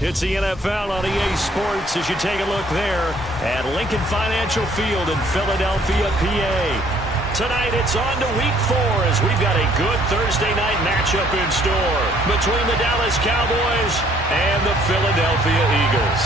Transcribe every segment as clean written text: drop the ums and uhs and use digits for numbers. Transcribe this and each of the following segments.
It's the NFL on EA Sports as you take a look there at Lincoln Financial Field in Philadelphia, PA. Tonight it's on to Week 4 as we've got a good Thursday night matchup in store between the Dallas Cowboys and the Philadelphia Eagles.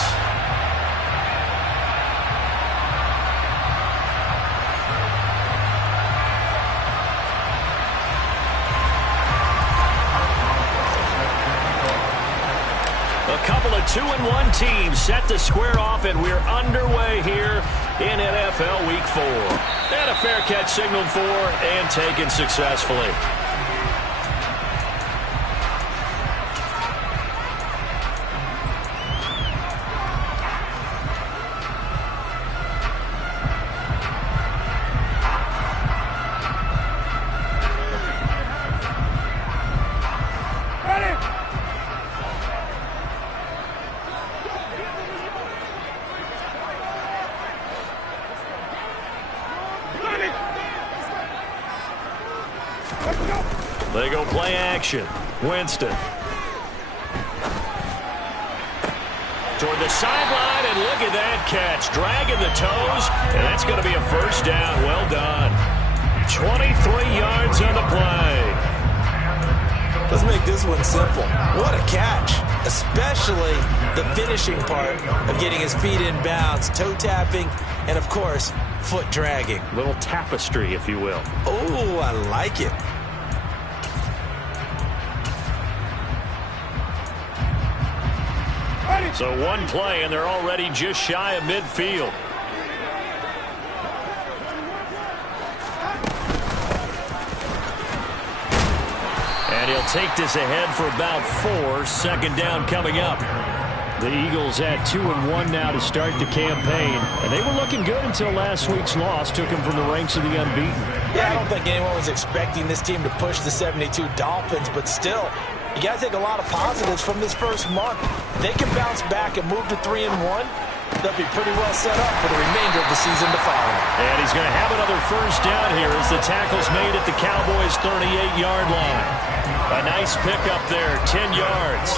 A couple of 2-1 teams set to square off, and we're underway here in NFL Week 4. And a fair catch signaled for and taken successfully. They go play action. Winston. Toward the sideline, and look at that catch. Dragging the toes, and that's going to be a first down. Well done. 23 yards on the play. Let's make this one simple. What a catch, especially the finishing part of getting his feet in bounds, toe tapping, and, of course, foot dragging. Little tapestry, if you will. Oh, I like it. So one play, and they're already just shy of midfield. And he'll take this ahead for about 4. Second down coming up. The Eagles at 2-1 now to start the campaign. And they were looking good until last week's loss took them from the ranks of the unbeaten. Yeah, I don't think anyone was expecting this team to push the 72 Dolphins, but still, you got to take a lot of positives from this first month. They can bounce back and move to 3-1. They'll be pretty well set up for the remainder of the season to follow. And he's going to have another first down here as the tackle's made at the Cowboys' 38-yard line. A nice pickup there, 10 yards.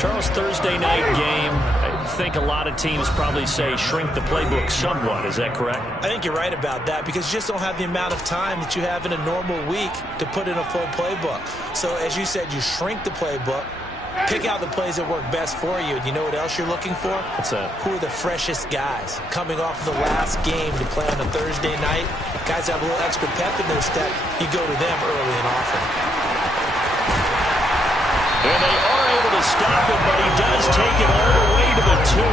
Charles, Thursday night game, I think a lot of teams probably say shrink the playbook somewhat. Is that correct? I think you're right about that because you just don't have the amount of time that you have in a normal week to put in a full playbook. So, as you said, you shrink the playbook, pick out the plays that work best for you. And you know what else you're looking for? What's that? Who are the freshest guys coming off of the last game to play on a Thursday night? Guys that have a little extra pep in their step, you go to them early and often. And they are able to stop it, but he does take it all the way to the 2.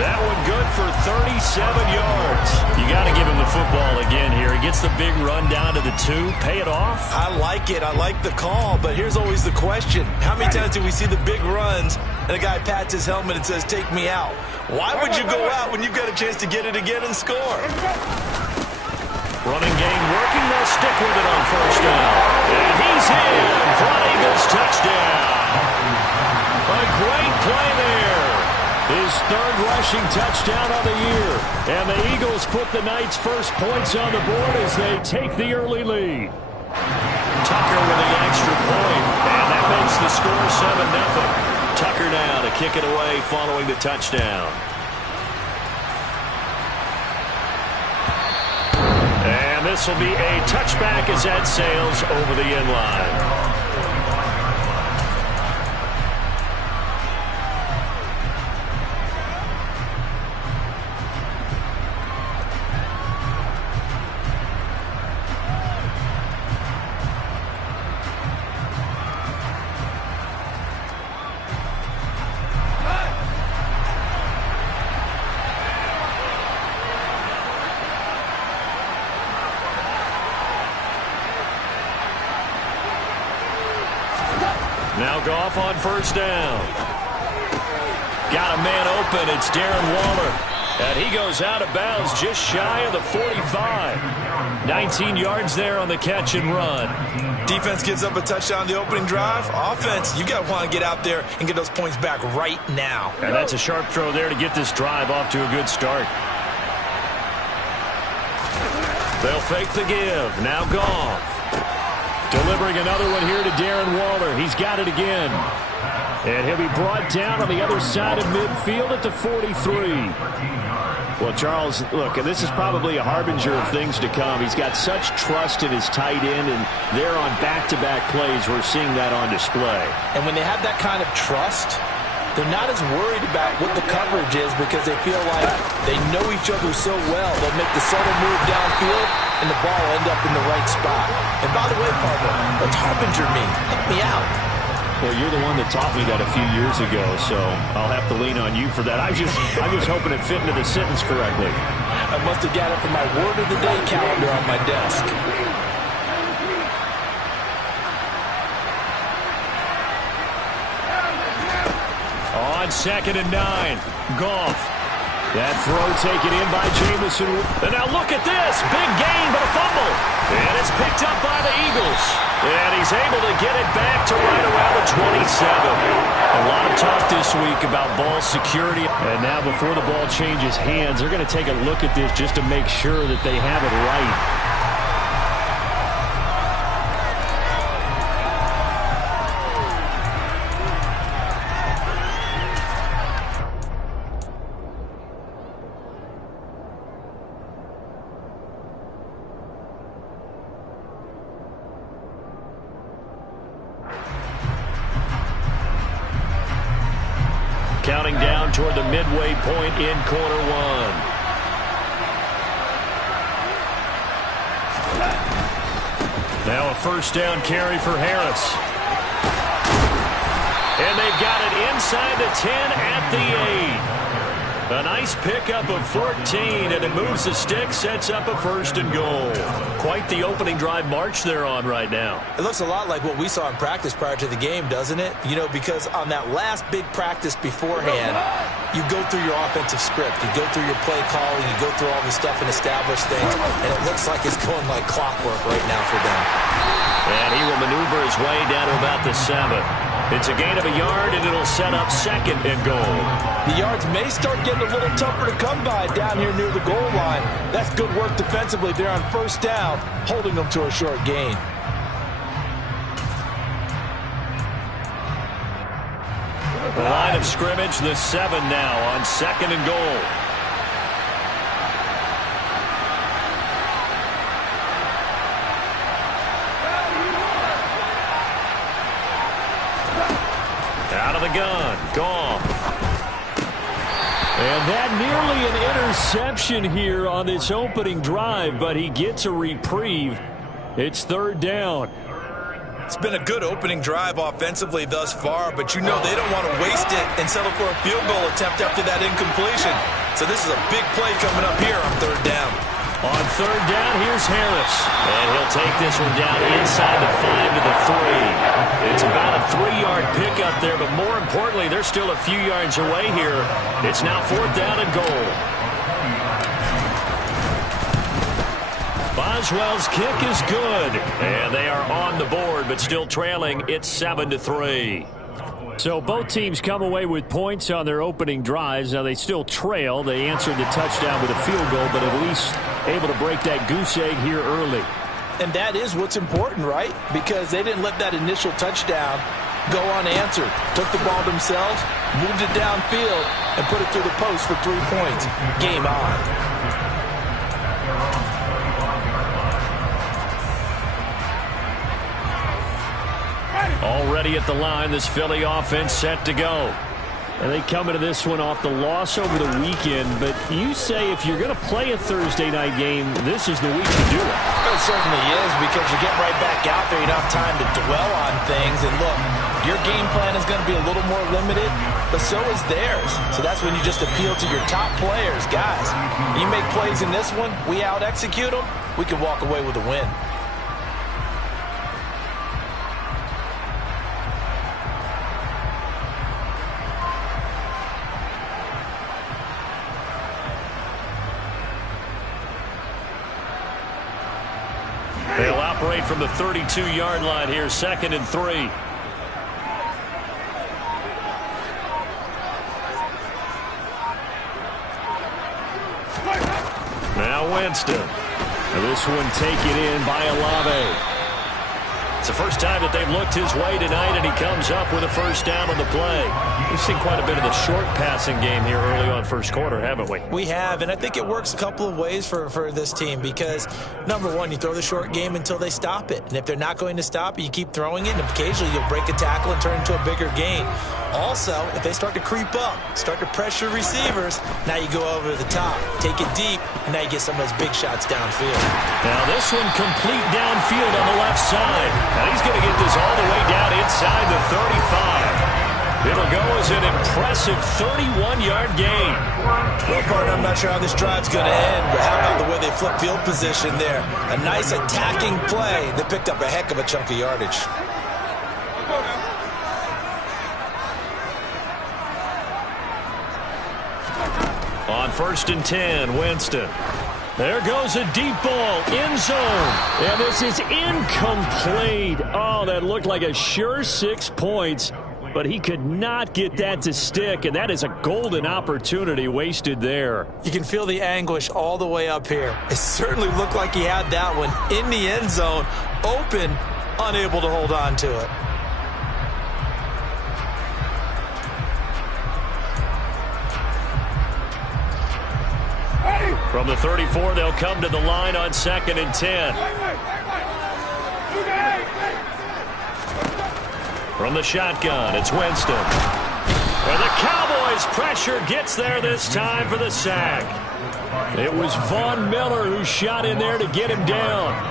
That one good for 37 yards. You got to give him the football again here. He gets the big run down to the 2. Pay it off. I like it. I like the call, but here's always the question. How many times do we see the big runs and a guy pats his helmet and says, take me out? Why would you go out when you've got a chance to get it again and score? Running game working. They'll stick with it on first down. And he's in for an Eagles touchdown. A great play there. His third rushing touchdown of the year. And the Eagles put the night's first points on the board as they take the early lead. Tucker with the extra point. And that makes the score 7-0. Tucker now to kick it away following the touchdown. And this will be a touchback as that sails over the end line. Now Goff on first down. Got a man open. It's Darren Waller. And he goes out of bounds just shy of the 45. 19 yards there on the catch and run. Defense gives up a touchdown the opening drive. Offense, you got to want to get out there and get those points back right now. And that's a sharp throw there to get this drive off to a good start. They'll fake the give. Now Goff. Delivering another one here to Darren Waller. He's got it again. And he'll be brought down on the other side of midfield at the 43. Well, Charles, look, this is probably a harbinger of things to come. He's got such trust in his tight end, and there on back-to-back plays, we're seeing that on display. And when they have that kind of trust, they're not as worried about what the coverage is because they feel like they know each other so well. They'll make the subtle move downfield, and the ball will end up in the right spot. And by the way, partner, what's harbinger mean? Help me out. Well, you're the one that taught me that a few years ago, so I'll have to lean on you for that. I'm just hoping it fit into the sentence correctly. I must have got it from my word of the day calendar on my desk. On 2nd and 9, Goff. That throw taken in by Jameson. And now look at this. Big gain, but a fumble. And it's picked up by the Eagles. And he's able to get it back to right around the 27. A lot of talk this week about ball security. And now before the ball changes hands, they're going to take a look at this just to make sure that they have it right. Counting down toward the midway point in quarter one. Now a first down carry for Harris. And they've got it inside the 10 at the 8. A nice pickup of 14, and it moves the stick, sets up a 1st and goal. Quite the opening drive march they're on right now. It looks a lot like what we saw in practice prior to the game, doesn't it? You know, because on that last big practice beforehand, you go through your offensive script. You go through your play calling. You go through all this stuff and establish things. And it looks like it's going like clockwork right now for them. And he will maneuver his way down to about the 7. It's a gain of a yard, and it'll set up 2nd and goal. The yards may start getting a little tougher to come by down here near the goal line. That's good work defensively there on 1st down, holding them to a short gain. The line of scrimmage, the 7 now on 2nd and goal. Out of the gun, Goff. And that nearly an interception here on this opening drive, but he gets a reprieve. It's 3rd down. It's been a good opening drive offensively thus far, but you know they don't want to waste it and settle for a field goal attempt after that incompletion. So this is a big play coming up here on 3rd down. On 3rd down, here's Harris. And he'll take this one down inside the 5 to the 3. It's about a 3-yard pickup there, but more importantly, they're still a few yards away here. It's now 4th down and goal. Boswell's kick is good. And they are on the board, but still trailing. It's 7 to 3. So both teams come away with points on their opening drives. Now they still trail. They answered the touchdown with a field goal, but at least able to break that goose egg here early. And that is what's important, right? Because they didn't let that initial touchdown go unanswered. Took the ball themselves, moved it downfield, and put it through the post for 3 points. Game on. Already at the line, this Philly offense set to go. And they come into this one off the loss over the weekend. But you say if you're going to play a Thursday night game, this is the week to do it. It certainly is, because you get right back out there. You don't have time to dwell on things. And look, your game plan is going to be a little more limited, but so is theirs. So that's when you just appeal to your top players. Guys, you make plays in this one, we out-execute them, we can walk away with a win. They'll operate from the 32-yard line here, 2nd and 3. Now Winston. This one taken in by Olave. It's the first time that they've looked his way tonight, and he comes up with a first down on the play. We've seen quite a bit of the short passing game here early on first quarter, haven't we? We have, and I think it works a couple of ways for this team because, number one, you throw the short game until they stop it. And if they're not going to stop it, you keep throwing it, and occasionally you'll break a tackle and turn it into a bigger gain. Also, if they start to creep up, start to pressure receivers, now you go over the top, take it deep, and now you get some of those big shots downfield. Now this one complete downfield on the left side. And he's going to get this all the way down inside the 35. It'll go as an impressive 31-yard gain. Well, partner, I'm not sure how this drive's going to end, but how about the way they flip field position there? A nice attacking play. They picked up a heck of a chunk of yardage. On 1st and 10, Winston. There goes a deep ball, end zone. And this is incomplete. Oh, that looked like a sure 6 points. But he could not get that to stick, and that is a golden opportunity wasted there. You can feel the anguish all the way up here. It certainly looked like he had that one in the end zone, open, unable to hold on to it. From the 34, they'll come to the line on 2nd and 10. From the shotgun, it's Winston. And the Cowboys pressure gets there this time for the sack. It was Von Miller who shot in there to get him down.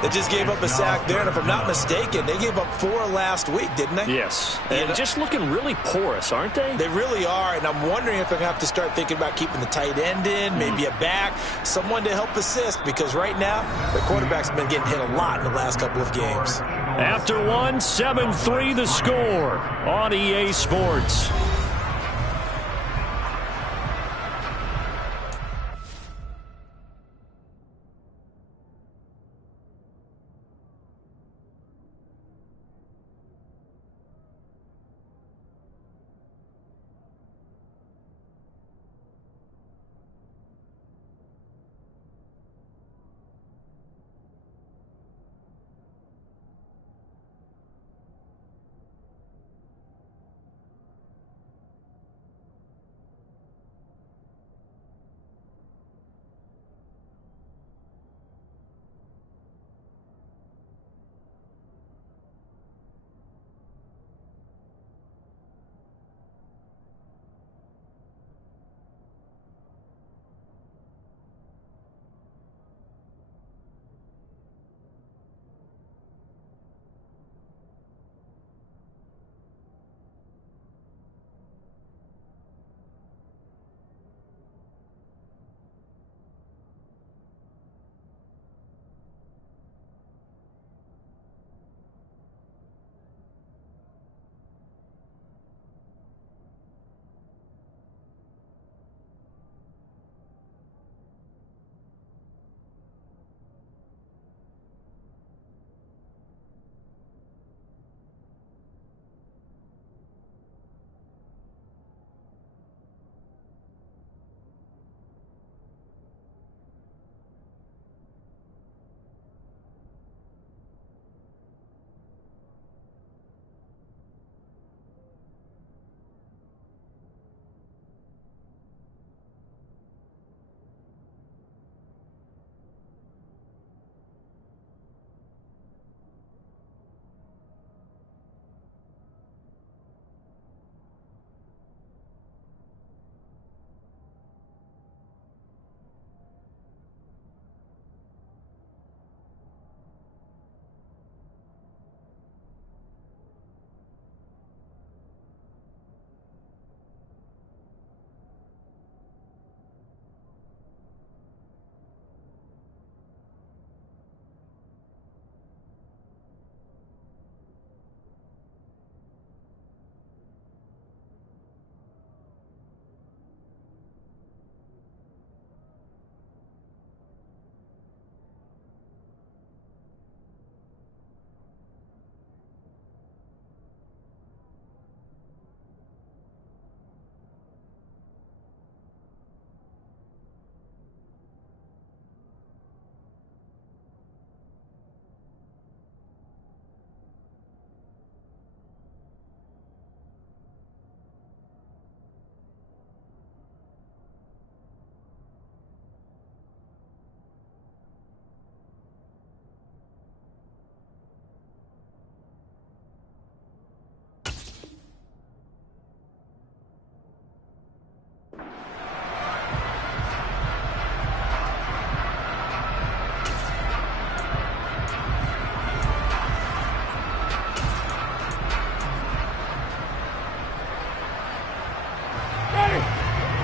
They just gave up a sack there, and if I'm not mistaken, they gave up 4 last week, didn't they? Yes, and just looking really porous, aren't they? They really are, and I'm wondering if they're going to have to start thinking about keeping the tight end in, maybe a back, someone to help assist, because right now, the quarterback's been getting hit a lot in the last couple of games. After one, 7-3 the score on EA Sports.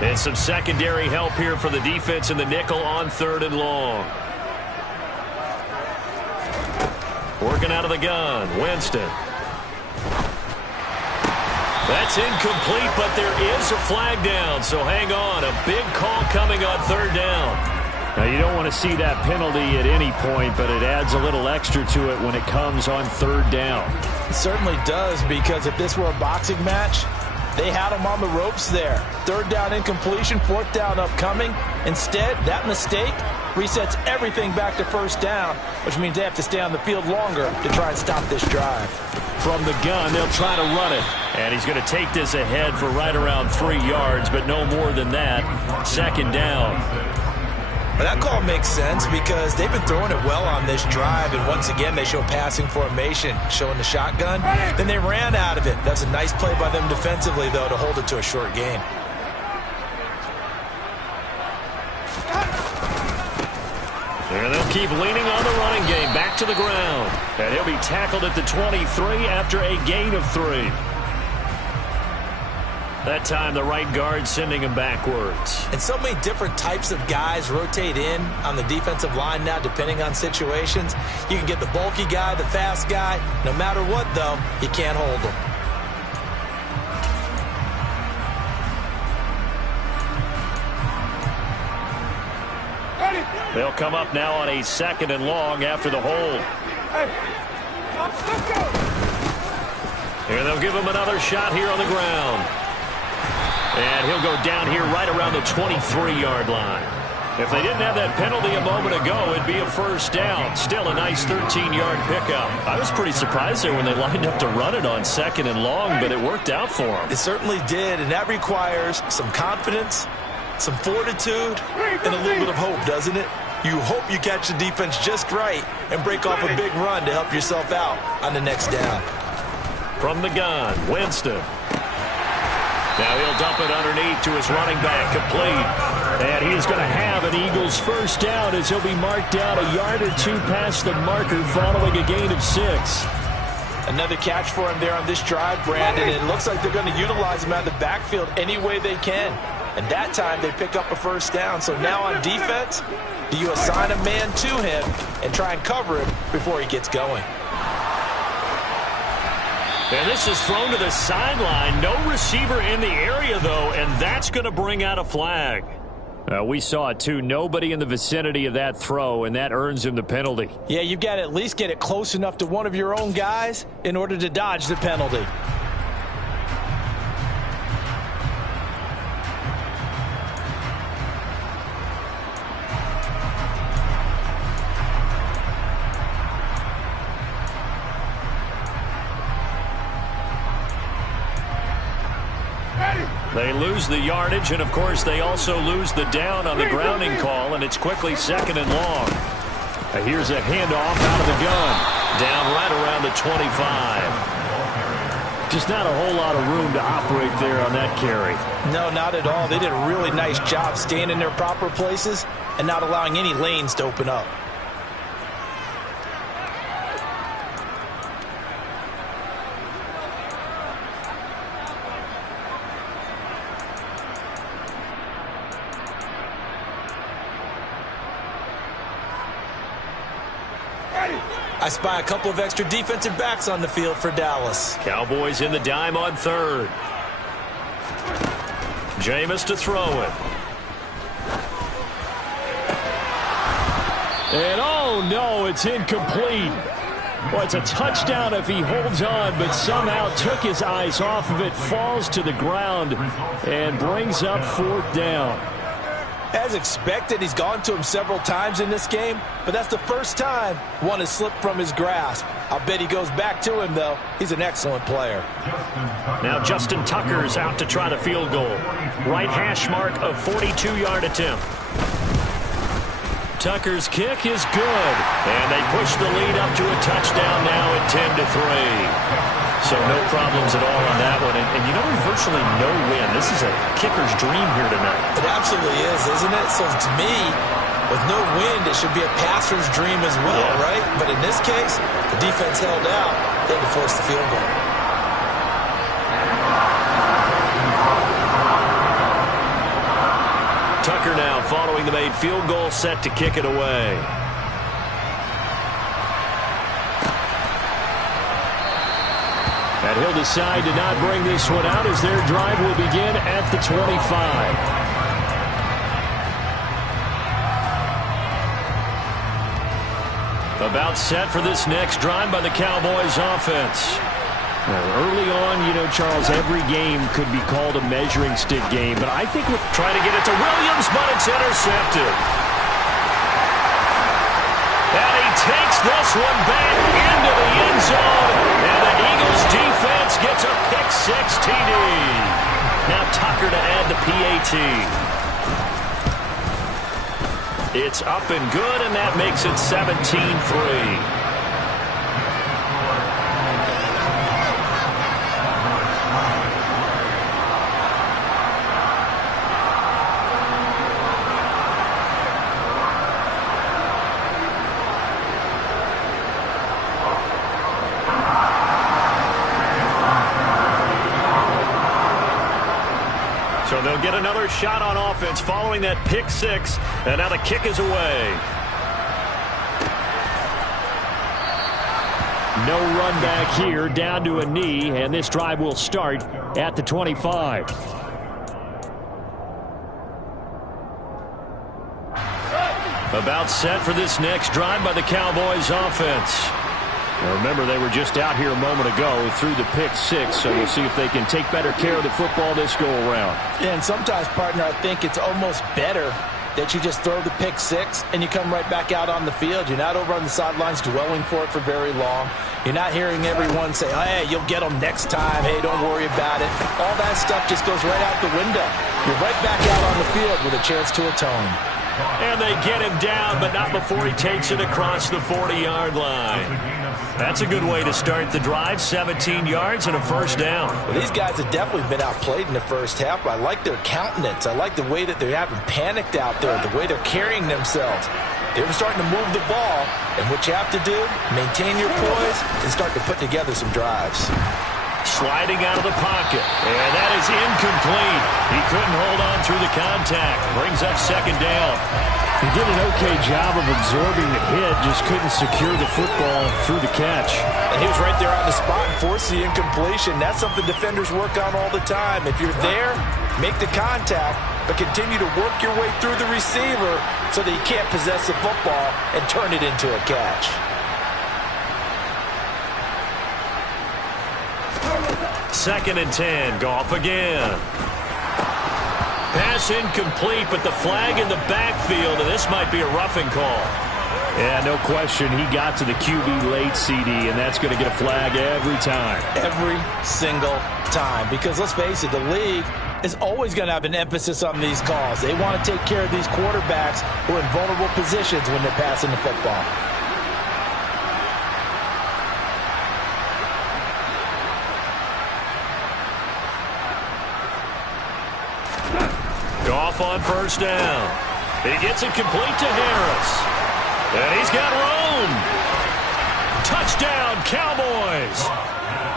And some secondary help here for the defense in the nickel on 3rd and long. Working out of the gun, Winston. That's incomplete, but there is a flag down, so hang on. A big call coming on 3rd down. Now, you don't want to see that penalty at any point, but it adds a little extra to it when it comes on 3rd down. It certainly does, because if this were a boxing match, they had him on the ropes there. 3rd down incompletion, 4th down upcoming. Instead, that mistake resets everything back to 1st down, which means they have to stay on the field longer to try and stop this drive. From the gun, they'll try to run it. And he's going to take this ahead for right around 3 yards, but no more than that. 2nd down. But that call makes sense because they've been throwing it well on this drive, and once again they show passing formation, showing the shotgun. Then they ran out of it. That's a nice play by them defensively, though, to hold it to a short gain. And they'll keep leaning on the running game, back to the ground. And he'll be tackled at the 23 after a gain of 3. That time the right guard sending him backwards. And so many different types of guys rotate in on the defensive line now, depending on situations. You can get the bulky guy, the fast guy. No matter what, though, you can't hold them. They'll come up now on a 2nd and long after the hold. And they'll give him another shot here on the ground. And he'll go down here right around the 23-yard line. If they didn't have that penalty a moment ago, it'd be a 1st down. Still a nice 13-yard pickup. I was pretty surprised there when they lined up to run it on 2nd and long, but it worked out for them. It certainly did, and that requires some confidence, some fortitude, and a little bit of hope, doesn't it? You hope you catch the defense just right and break off a big run to help yourself out on the next down. From the gun, Winston. Now he'll dump it underneath to his running back, complete. And he is going to have an Eagles 1st down as he'll be marked down a yard or 2 past the marker following a gain of 6. Another catch for him there on this drive, Brandon. It looks like they're going to utilize him out of the backfield any way they can. And that time they pick up a 1st down. So now on defense, do you assign a man to him and try and cover him before he gets going? And this is thrown to the sideline. No receiver in the area, though, and that's going to bring out a flag. We saw it, too. Nobody in the vicinity of that throw, and that earns him the penalty. Yeah, you've got to at least get it close enough to one of your own guys in order to dodge the penalty. They lose the yardage, and, of course, they also lose the down on the grounding call, and it's quickly 2nd and long. Here's a handoff out of the gun. Down right around the 25. Just not a whole lot of room to operate there on that carry. No, not at all. They did a really nice job staying in their proper places and not allowing any lanes to open up. I spy a couple of extra defensive backs on the field for Dallas. Cowboys in the dime on 3rd. Jameis to throw it. And oh no, it's incomplete. Well, it's a touchdown if he holds on, but somehow took his eyes off of it, falls to the ground, and brings up 4th down. As expected, he's gone to him several times in this game, but that's the first time one has slipped from his grasp. I'll bet he goes back to him, though. He's an excellent player. Now Justin Tucker's out to try the field goal. Right hash mark of 42-yard attempt. Tucker's kick is good, and they push the lead up to a touchdown now at 10-3. So no problems at all on that one. And you know, there's virtually no win. This is a kicker's dream here tonight. It absolutely is, isn't it? So to me, with no wind, it should be a passer's dream as well, right? But in this case, the defense held out. They had to force the field goal. following the made field goal, set to kick it away. And he'll decide to not bring this one out as their drive will begin at the 25. About set for this next drive by the Cowboys offense. Early on, you know, Charles, every game could be called a measuring stick game, but I think we're trying to get it to Williams, but it's intercepted. And he takes this one back into the end zone, and the Eagles defense gets a pick-6 TD. Now Tucker to add the PAT. It's up and good, and that makes it 17-3. So they'll get another shot on offense following that pick-6, and now the kick is away. No run back here, down to a knee, and this drive will start at the 25. About set for this next drive by the Cowboys offense. Now remember, they were just out here a moment ago through the pick-6, so we'll see if they can take better care of the football this go-around. Yeah, and sometimes, partner, I think it's almost better that you just throw the pick-6 and you come right back out on the field. You're not over on the sidelines dwelling for it for very long. You're not hearing everyone say, hey, you'll get them next time. Hey, don't worry about it. All that stuff just goes right out the window. You're right back out on the field with a chance to atone. And they get him down, but not before he takes it across the 40-yard line. That's a good way to start the drive. 17 yards and a first down. Well, these guys have definitely been outplayed in the first half. I like their countenance. I like the way that they haven't panicked out there, the way they're carrying themselves. They're starting to move the ball, and what you have to do, maintain your poise and start to put together some drives. Sliding out of the pocket, and that is incomplete. He couldn't hold on through the contact. Brings up second down. He did an okay job of absorbing the hit, just couldn't secure the football through the catch. And he was right there on the spot and forced the incompletion. That's something defenders work on all the time. If you're there, make the contact, but continue to work your way through the receiver so that you can't possess the football and turn it into a catch. Second and 10. Goff again. Pass incomplete, but the flag in the backfield, and this might be a roughing call. Yeah, no question. He got to the QB late, CD, and that's going to get a flag every time. Every single time. Because let's face it, the league is always going to have an emphasis on these calls. They want to take care of these quarterbacks who are in vulnerable positions when they're passing the football. Goff on first down. He gets it complete to Harris. And he's got room. Touchdown, Cowboys.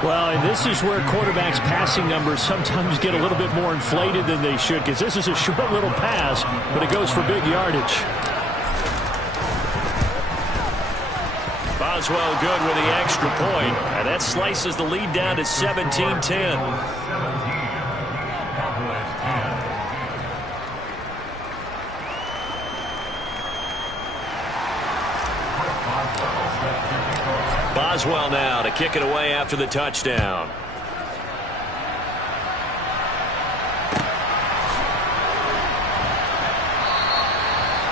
Well, and this is where quarterbacks' passing numbers sometimes get a little bit more inflated than they should, because this is a short little pass, but it goes for big yardage. Boswell good with the extra point, and that slices the lead down to 17-10. Boswell now to kick it away after the touchdown.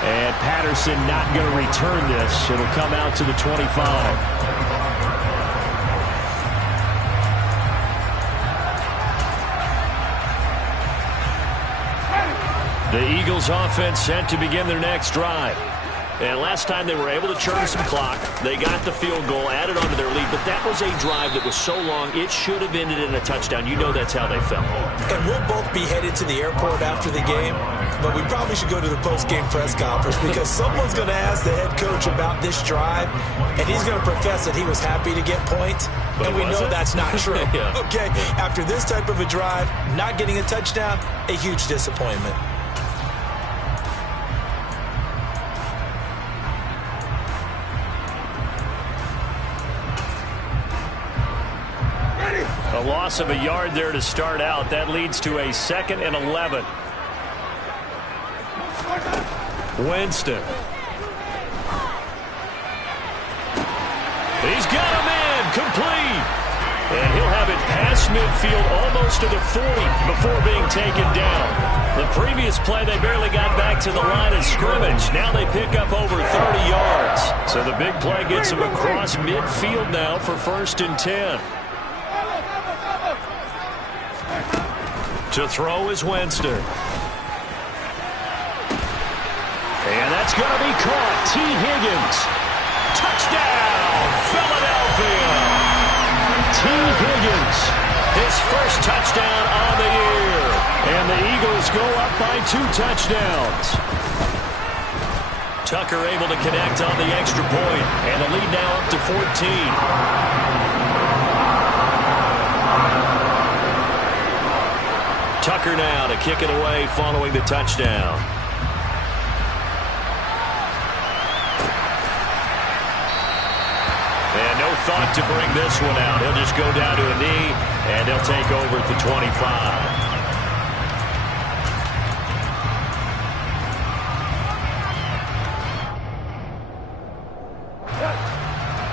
And Patterson not going to return this. It'll come out to the 25. The Eagles offense set to begin their next drive. And last time they were able to churn some clock. They got the field goal, added onto their lead. But that was a drive that was so long, it should have ended in a touchdown. You know that's how they felt. And we'll both be headed to the airport after the game. But we probably should go to the post-game press conference because someone's going to ask the head coach about this drive. And he's going to profess that he was happy to get points. But and we know that's not true. Yeah. Okay, after this type of a drive, not getting a touchdown, a huge disappointment. loss of a yard there to start out. That leads to a 2nd and 11. Winston. He's got him in. Complete. And he'll have it past midfield almost to the 40 before being taken down. The previous play, they barely got back to the line of scrimmage. Now they pick up over 30 yards. So the big play gets them across midfield now for 1st and 10. To throw is Winston. And that's going to be caught. T. Higgins. Touchdown, Philadelphia. T. Higgins, his first touchdown on the year. And the Eagles go up by 2 touchdowns. Tucker able to connect on the extra point. And the lead now up to 14. Tucker now to kick it away following the touchdown. And no thought to bring this one out. He'll just go down to a knee, and he'll take over at the 25.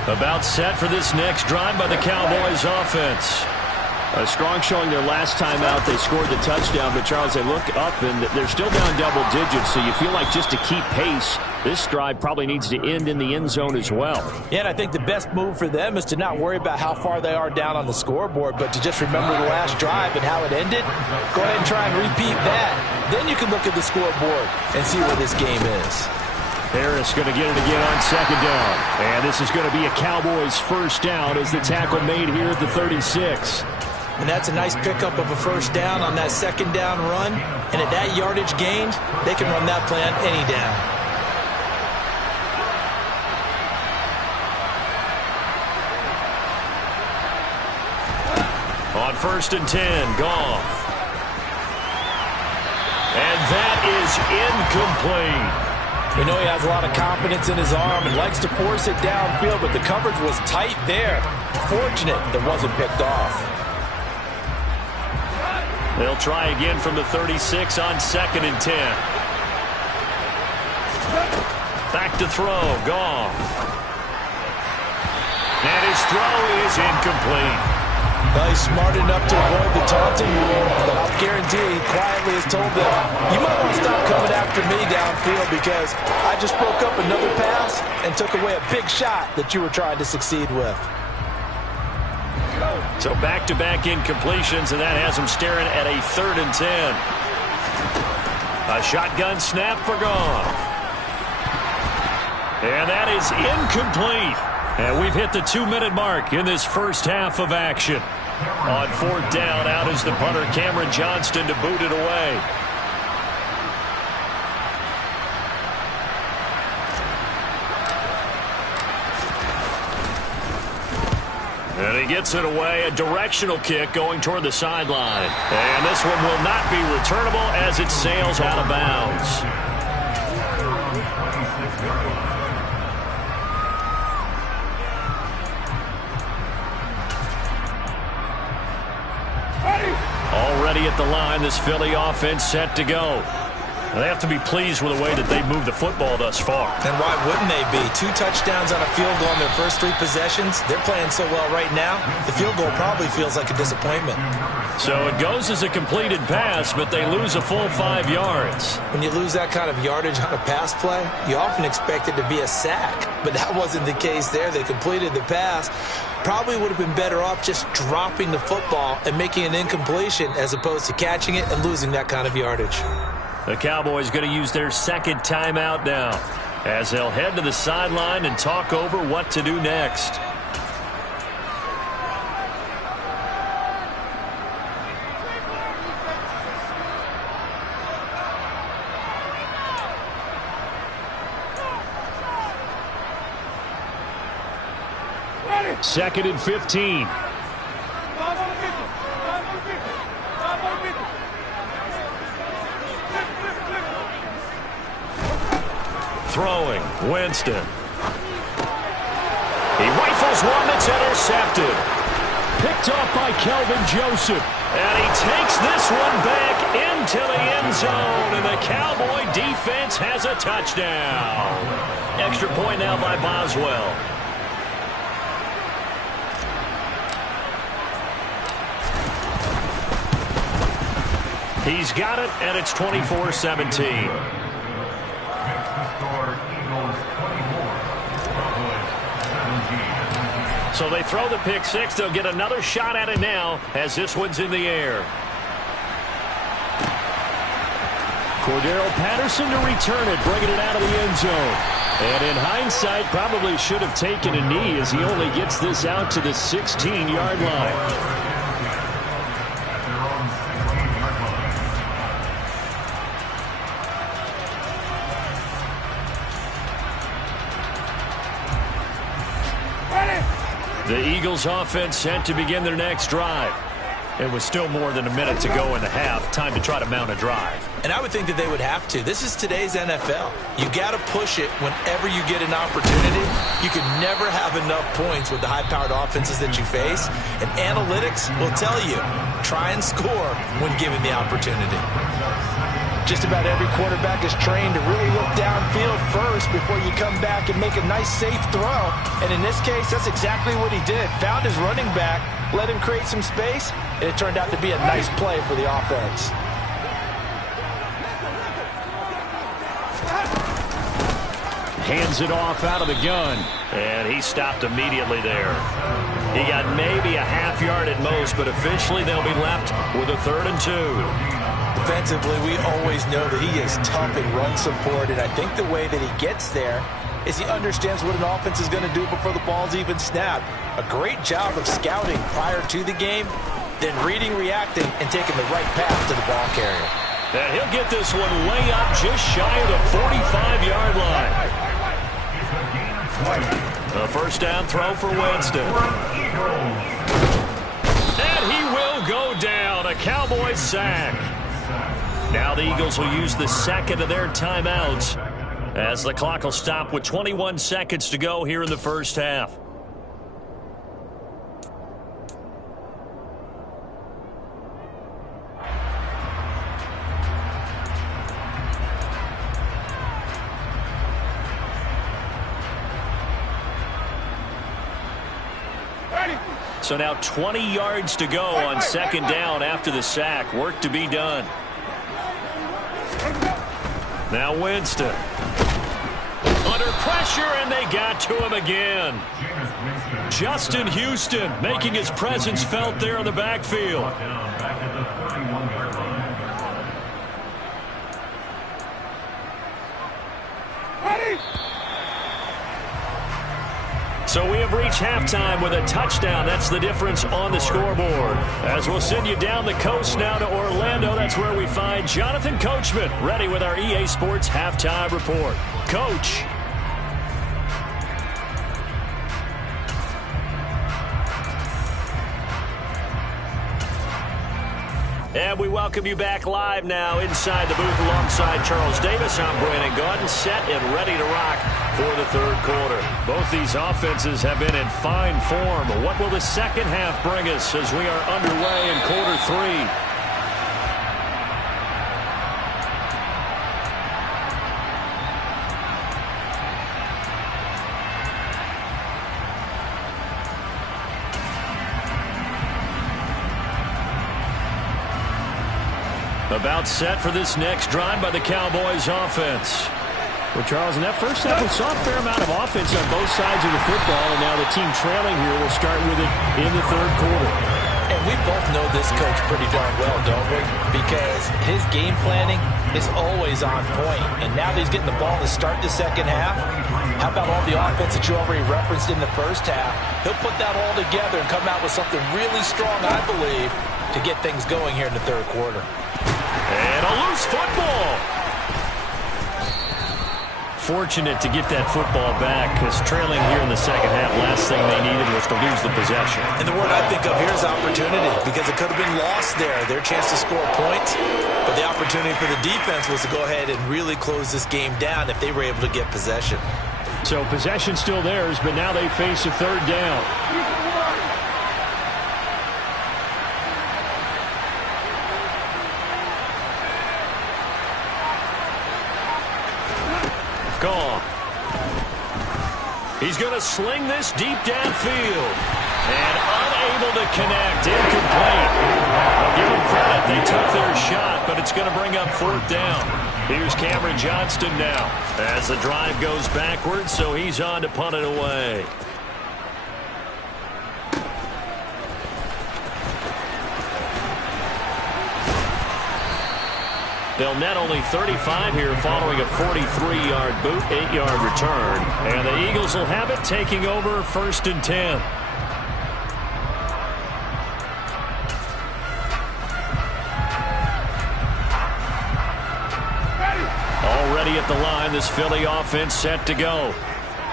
About set for this next drive by the Cowboys offense. A strong showing their last time out. They scored the touchdown, but Charles, they look up and they're still down double digits, so you feel like just to keep pace, this drive probably needs to end in the end zone as well. Yeah, and I think the best move for them is to not worry about how far they are down on the scoreboard, but to just remember the last drive and how it ended. Go ahead and try and repeat that. Then you can look at the scoreboard and see where this game is. Harris going to get it again on 2nd down. And this is going to be a Cowboys 1st down as the tackle made here at the 36. And that's a nice pickup of a 1st down on that 2nd down run. And at that yardage gained, they can run that play on any down. On 1st and 10, Goff. And that is incomplete. You know he has a lot of confidence in his arm and likes to force it downfield, but the coverage was tight there. Fortunate it wasn't picked off. They'll try again from the 36 on 2nd and 10. Back to throw, Goff. And his throw is incomplete. Well, he's smart enough to avoid the taunting rule, but I'll guarantee he quietly has told them, you might want to stop coming after me downfield because I just broke up another pass and took away a big shot that you were trying to succeed with. So back-to-back incompletions, and that has him staring at a 3rd and 10. A shotgun snap for Goff. And that is incomplete. And we've hit the 2-minute mark in this first half of action. On 4th down, out is the punter, Cameron Johnston, to boot it away. And he gets it away, a directional kick going toward the sideline. And this one will not be returnable as it sails out of bounds. Already at the line, this Philly offense set to go. They have to be pleased with the way that they've moved the football thus far. And why wouldn't they be? 2 touchdowns on a field goal in their first 3 possessions. They're playing so well right now, the field goal probably feels like a disappointment. So it goes as a completed pass, but they lose a full 5 yards. When you lose that kind of yardage on a pass play, you often expect it to be a sack. But that wasn't the case there. They completed the pass. Probably would have been better off just dropping the football and making an incompletion as opposed to catching it and losing that kind of yardage. The Cowboys going to use their 2nd timeout now as they'll head to the sideline and talk over what to do next. Second and 15. Throwing, Winston. He rifles one that's intercepted. picked off by Kelvin Joseph. And he takes this one back into the end zone, and the Cowboy defense has a touchdown. Extra point now by Boswell. He's got it, and it's 24-17. So they throw the pick six. They'll get another shot at it now as this one's in the air. Cordero Patterson to return it, bringing it out of the end zone. And in hindsight, probably should have taken a knee as he only gets this out to the 16-yard line. The Eagles offense set to begin their next drive. It was still more than a minute to go in the half. Time to try to mount a drive. And I would think that they would have to. This is today's NFL. You got to push it whenever you get an opportunity. You can never have enough points with the high-powered offenses that you face. And analytics will tell you, try and score when given the opportunity. Just about every quarterback is trained to really look downfield first before you come back and make a nice, safe throw. And in this case, that's exactly what he did. Found his running back, let him create some space, and it turned out to be a nice play for the offense. Hands it off out of the gun. And he stopped immediately there. He got maybe a half yard at most, but officially they'll be left with a 3rd and 2. Defensively, we always know that he is tough in run support, and I think the way that he gets there is he understands what an offense is going to do before the ball's even snapped. A great job of scouting prior to the game, then reading, reacting, and taking the right path to the ball carrier. And he'll get this one way up just shy of the 45-yard line. A first down throw for Winston. And he will go down. A Cowboys sack. Now the Eagles will use the second of their timeouts as the clock will stop with 21 seconds to go here in the first half. So now 20 yards to go on second down after the sack. Work to be done. Now Winston. Under pressure, and they got to him again. Justin Houston making his presence felt there in the backfield. So we have reached halftime with a touchdown. That's the difference on the scoreboard. As we'll send you down the coast now to Orlando, that's where we find Jonathan Coachman, ready with our EA Sports Halftime Report. Coach. And we welcome you back live now inside the booth alongside Charles Davis. I'm Brandon Gaudin, set and ready to rock for the third quarter. Both these offenses have been in fine form. What will the second half bring us as we are underway in quarter 3? About set for this next drive by the Cowboys offense. Well, Charles, in that first half, we saw a fair amount of offense on both sides of the football, and now the team trailing here will start with it in the third quarter. And we both know this coach pretty darn well, don't we? Because his game planning is always on point. And now that he's getting the ball to start the second half, how about all the offense that you already referenced in the first half? He'll put that all together and come out with something really strong, I believe, to get things going here in the third quarter. And a loose football. Fortunate to get that football back, because trailing here in the second half, last thing they needed was to lose the possession. And the word I think of here is opportunity, because it could have been lost there. Their chance to score points, but the opportunity for the defense was to go ahead and really close this game down if they were able to get possession. So possession still theirs, but now they face a third down. gone. He's going to sling this deep downfield. And unable to connect. Incomplete. I'll give them credit. They took their shot, but it's going to bring up 4th down. Here's Cameron Johnston now as the drive goes backwards, so he's on to punt it away. They'll net only 35 here following a 43-yard boot, 8-yard return. And the Eagles will have it, taking over 1st and 10. Already at the line, this Philly offense set to go.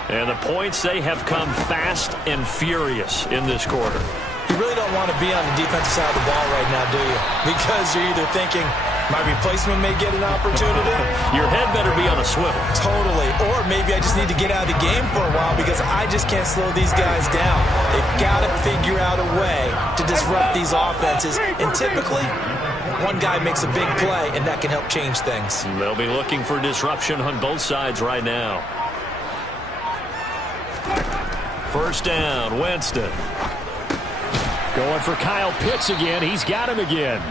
And the points, they have come fast and furious in this quarter. You really don't want to be on the defensive side of the ball right now, do you? Because you're either thinking, my replacement may get an opportunity. Your head better be on a swivel. Totally. Or maybe I just need to get out of the game for a while because I just can't slow these guys down. They've got to figure out a way to disrupt these offenses. And typically, one guy makes a big play, and that can help change things. They'll be looking for disruption on both sides right now. 1st down, Winston. Going for Kyle Pitts again. He's got him again.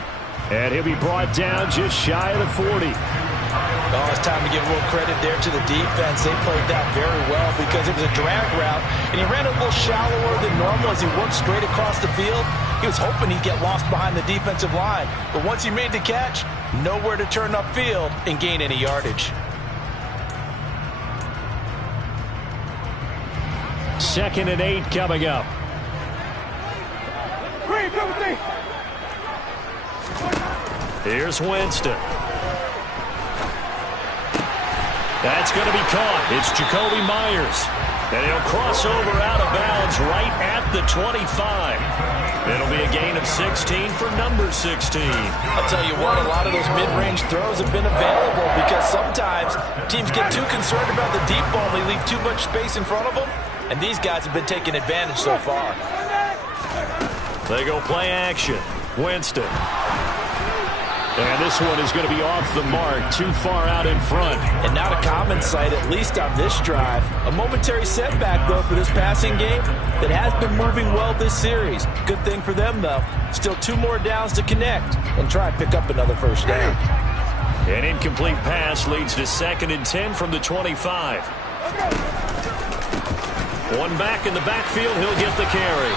And he'll be brought down just shy of the 40. Oh, it's time to give a little credit there to the defense. They played that very well because it was a drag route, and he ran a little shallower than normal as he worked straight across the field. He was hoping he'd get lost behind the defensive line. But once he made the catch, nowhere to turn upfield and gain any yardage. 2nd and 8 coming up. Here's Winston. That's going to be caught. It's Jacoby Myers. And he'll cross over out of bounds right at the 25. It'll be a gain of 16 for number 16. I'll tell you what, a lot of those mid-range throws have been available because sometimes teams get too concerned about the deep ball and they leave too much space in front of them. And these guys have been taking advantage so far. They go play action. Winston. And this one is going to be off the mark, too far out in front. And not a common sight, at least on this drive. A momentary setback, though, for this passing game that has been moving well this series. Good thing for them, though. Still 2 more downs to connect and try and pick up another 1st down. An incomplete pass leads to 2nd and 10 from the 25. One back in the backfield, he'll get the carry.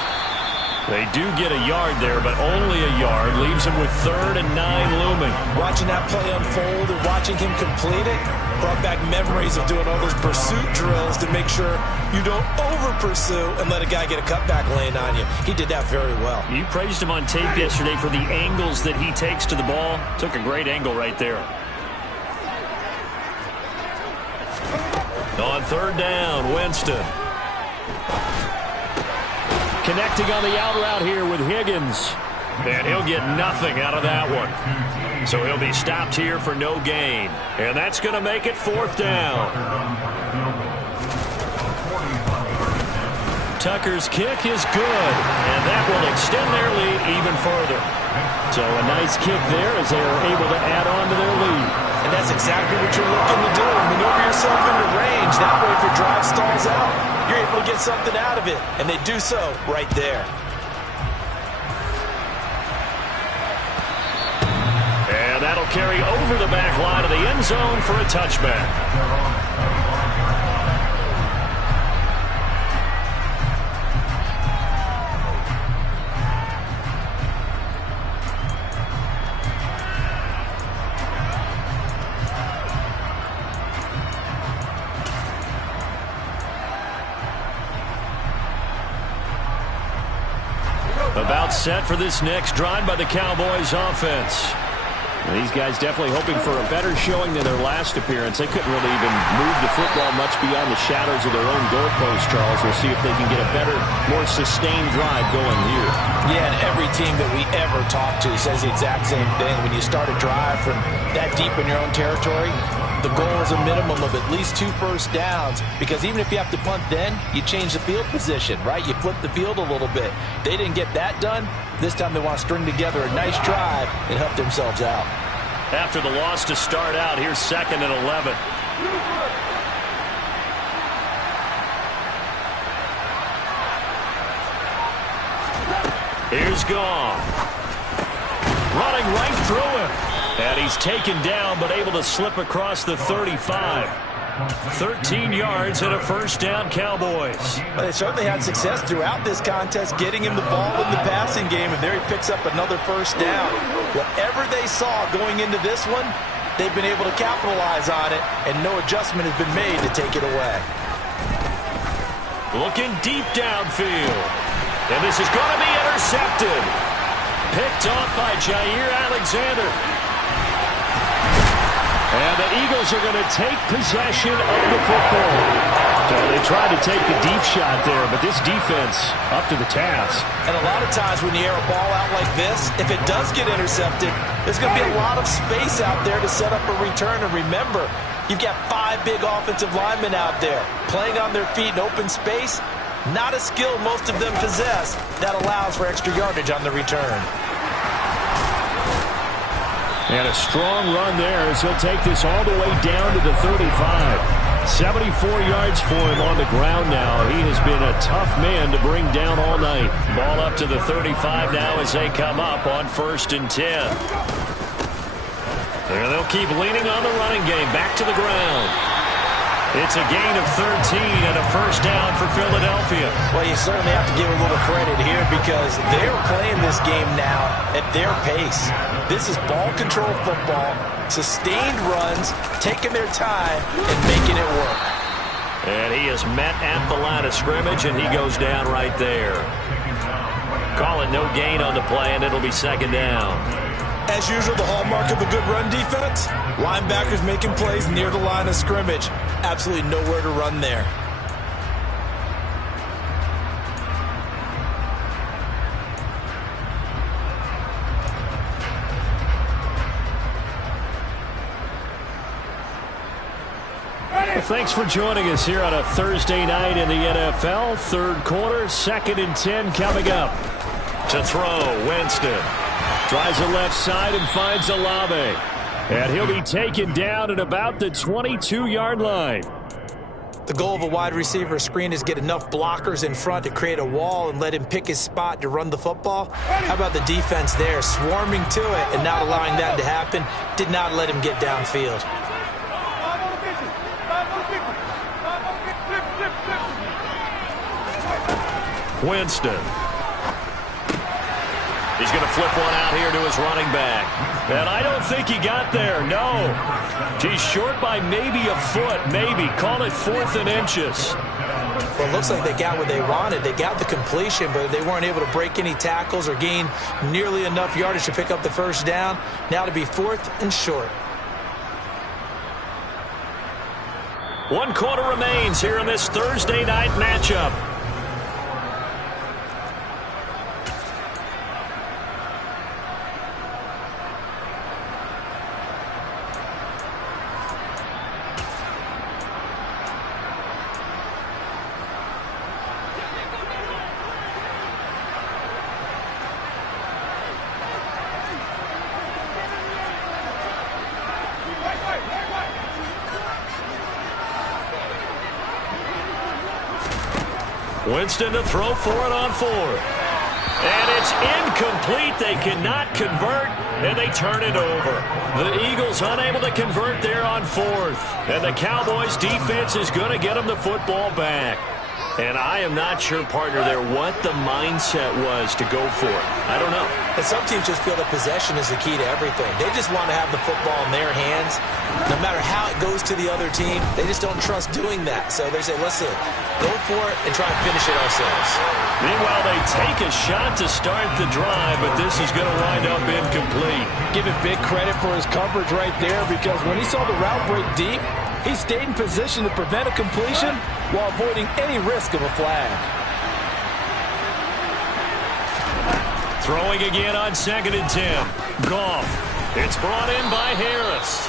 They do get a yard there, but only a yard. Leaves him with 3rd and 9 looming. Watching that play unfold and watching him complete it brought back memories of doing all those pursuit drills to make sure you don't over-pursue and let a guy get a cutback lane on you. He did that very well. You praised him on tape yesterday for the angles that he takes to the ball. Took a great angle right there. On 3rd down, Winston. Connecting on the out route here with Higgins. And he'll get nothing out of that one. So he'll be stopped here for no gain. And that's going to make it 4th down. Tucker's kick is good. And that will extend their lead even further. So a nice kick there as they are able to add on to their lead. And that's exactly what you're looking to do. Maneuver yourself into range. That way, if your drive stalls out, you're able to get something out of it. And they do so right there. And that'll carry over the back line of the end zone for a touchback. About set for this next drive by the Cowboys offense. These guys definitely hoping for a better showing than their last appearance. They couldn't really even move the football much beyond the shadows of their own goalpost, Charles. We'll see if they can get a better, more sustained drive going here. Yeah, and every team that we ever talk to says the exact same thing. When you start a drive from that deep in your own territory, the goal is a minimum of at least 2 first downs, because even if you have to punt then, you change the field position, right? You flip the field a little bit. They didn't get that done. This time they want to string together a nice drive and help themselves out. After the loss to start out, here's 2nd and 11. Here's Goff. Running right through him. And he's taken down, but able to slip across the 35. 13 yards and a first down, Cowboys. Well, they certainly had success throughout this contest, getting him the ball in the passing game, and there he picks up another first down. Whatever they saw going into this one, they've been able to capitalize on it, and no adjustment has been made to take it away. Looking deep downfield. And this is going to be intercepted. Picked off by Jair Alexander. And the Eagles are going to take possession of the football. So they tried to take the deep shot there, but this defense up to the task. And a lot of times when you air a ball out like this, if it does get intercepted, there's going to be a lot of space out there to set up a return. And remember, you've got 5 big offensive linemen out there playing on their feet in open space. Not a skill most of them possess that allows for extra yardage on the return. And a strong run there as he'll take this all the way down to the 35. 74 yards for him on the ground now. He has been a tough man to bring down all night. Ball up to the 35 now as they come up on 1st and 10. And they'll keep leaning on the running game. Back to the ground. It's a gain of 13 and a first down for Philadelphia. Well, you certainly have to give a little credit here because they're playing this game now at their pace. This is ball control football, sustained runs, taking their time and making it work. And he is met at the line of scrimmage, and he goes down right there. Call it no gain on the play, and it'll be 2nd down. As usual, the hallmark of a good run defense, linebackers making plays near the line of scrimmage. Absolutely nowhere to run there. Well, thanks for joining us here on a Thursday night in the NFL. 3rd quarter, 2nd and 10 coming up. To throw, Winston. Tries the left side and finds Olave. And he'll be taken down at about the 22-yard line. The goal of a wide receiver screen is get enough blockers in front to create a wall and let him pick his spot to run the football. How about the defense there, swarming to it and not allowing that to happen? Did not let him get downfield. Winston. He's going to flip one out here to his running back. And I don't think he got there, no. He's short by maybe a foot, maybe. Call it 4th and inches. Well, it looks like they got what they wanted. They got the completion, but they weren't able to break any tackles or gain nearly enough yardage to pick up the first down. Now to be 4th and short. 1 quarter remains here in this Thursday night matchup. Winston to throw for it on 4th. And it's incomplete. They cannot convert, and they turn it over. The Eagles unable to convert there on 4th. And the Cowboys defense is going to get them the football back. And I am not sure, partner, there what the mindset was to go for it. I don't know. And some teams just feel that possession is the key to everything. They just want to have the football in their hands. No matter how it goes to the other team, they just don't trust doing that. So they say, listen, go for it and try and finish it ourselves. Meanwhile, they take a shot to start the drive, but this is going to wind up incomplete. Give him big credit for his coverage right there because when he saw the route break deep, he stayed in position to prevent a completion while avoiding any risk of a flag. Throwing again on 2nd and 10. Goff. It's brought in by Harris.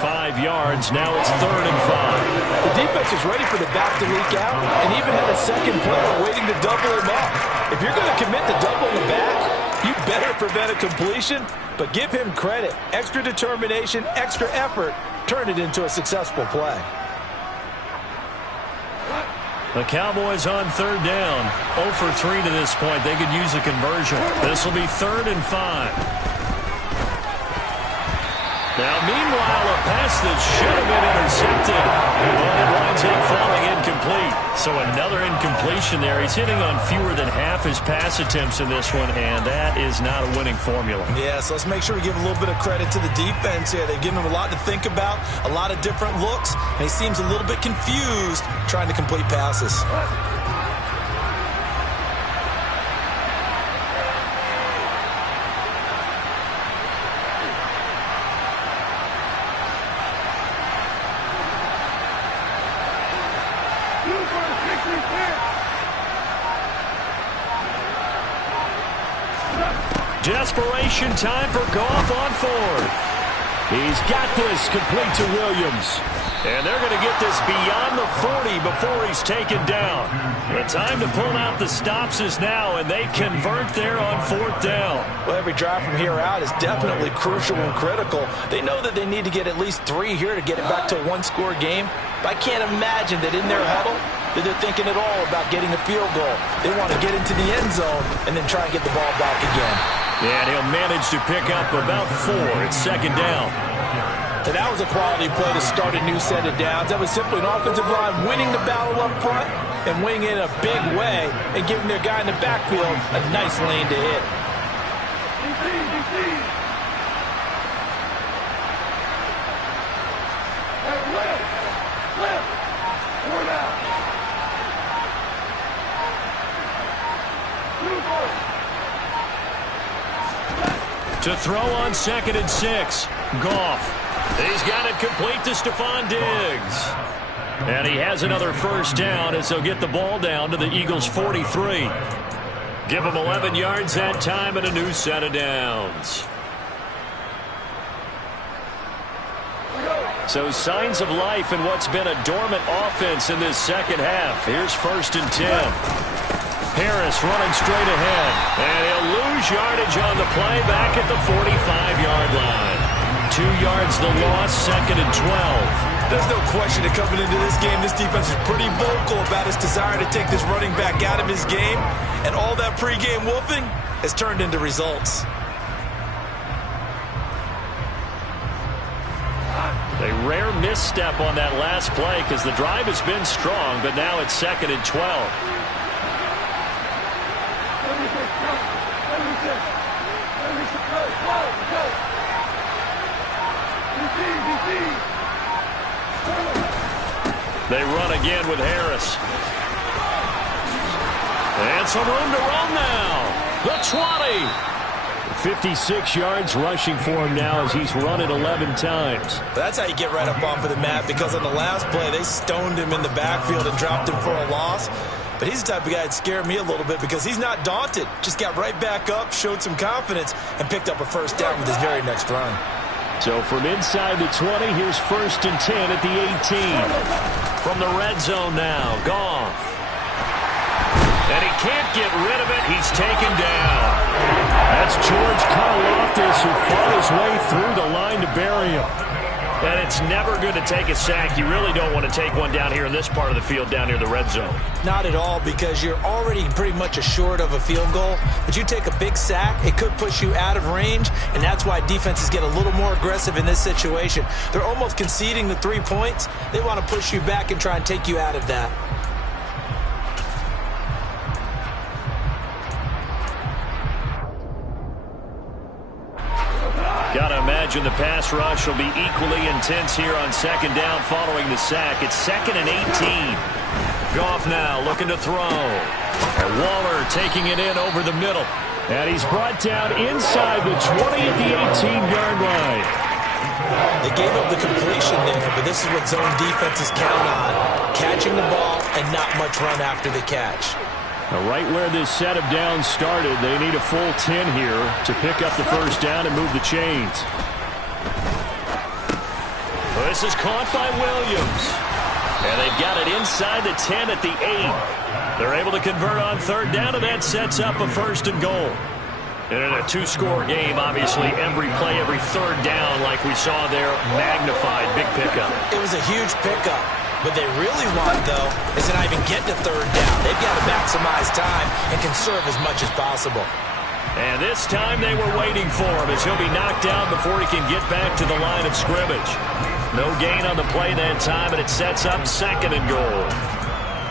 5 yards. Now it's 3rd and 5. The defense is ready for the back to leak out and even had a second player waiting to double him up. If you're going to commit to double in the back, you better prevent a completion, but give him credit. Extra determination, extra effort, turned it into a successful play. The Cowboys on third down. 0 for 3 to this point. They could use a conversion. This will be 3rd and 5. Now, meanwhile, a pass that should have been intercepted, but it winds up falling incomplete. So another incompletion there. He's hitting on fewer than half his pass attempts in this one, and that is not a winning formula. Yeah, so let's make sure we give a little bit of credit to the defense here. They've given him a lot to think about, a lot of different looks, and he seems a little bit confused trying to complete passes. Desperation time for Goff on 4th. He's got this complete to Williams. And they're going to get this beyond the 40 before he's taken down. The time to pull out the stops is now, and they convert there on 4th down. Well, every drive from here out is definitely crucial and critical. They know that they need to get at least 3 here to get it back to a one-score game. But I can't imagine that in their huddle that they're thinking at all about getting a field goal. They want to get into the end zone and then try and get the ball back again. Yeah, and he'll manage to pick up about 4. It's 2nd down. And that was a quality play to start a new set of downs. That was simply an offensive line winning the battle up front and winning in a big way and giving their guy in the backfield a nice lane to hit. To throw on 2nd and 6. Goff. He's got it complete to Stephon Diggs. And he has another 1st down as they'll get the ball down to the Eagles' 43. Give them 11 yards that time and a new set of downs. So signs of life in what's been a dormant offense in this second half. Here's 1st and 10. Harris running straight ahead. And he'll lose yardage on the play back at the 45-yard line. 2 yards the loss, 2nd and 12. There's no question that coming into this game, this defense is pretty vocal about its desire to take this running back out of his game. And all that pregame wolfing has turned into results. A rare misstep on that last play because the drive has been strong, but now it's 2nd and 12. They run again with Harris. And some room to run now. The 20. 56 yards rushing for him now as he's run it 11 times. That's how you get right up off of the mat, because on the last play, they stoned him in the backfield and dropped him for a loss. But he's the type of guy that scared me a little bit because he's not daunted. Just got right back up, showed some confidence, and picked up a 1st down with his very next run. So from inside the 20, here's 1st and 10 at the 18. From the red zone now, Goff. And he can't get rid of it. He's taken down. That's George Karlaftis who fought his way through the line to bury him. And it's never good to take a sack. You really don't want to take one down here in this part of the field, down near the red zone. Not at all, because you're already pretty much assured of a field goal. But you take a big sack, it could push you out of range, and that's why defenses get a little more aggressive in this situation. They're almost conceding the 3 points. They want to push you back and try and take you out of that. Gotta imagine the pass rush will be equally intense here on 2nd down following the sack. It's 2nd and 18. Goff now looking to throw. And Waller taking it in over the middle. And he's brought down inside the 20 at the 18-yard line. They gave up the completion there, but this is what zone defenses count on. Catching the ball and not much run after the catch. Right where this set of downs started, they need a full 10 here to pick up the 1st down and move the chains. This is caught by Williams. And they've got it inside the 10 at the 8. They're able to convert on 3rd down, and that sets up a 1st and goal. And in a two-score game, obviously, every play, every third down, like we saw there, magnified. Big pickup. It was a huge pickup. What they really want, though, is to not even get to third down. They've got to maximize time and conserve as much as possible. And this time they were waiting for him as he'll be knocked down before he can get back to the line of scrimmage. No gain on the play that time, and it sets up 2nd and goal.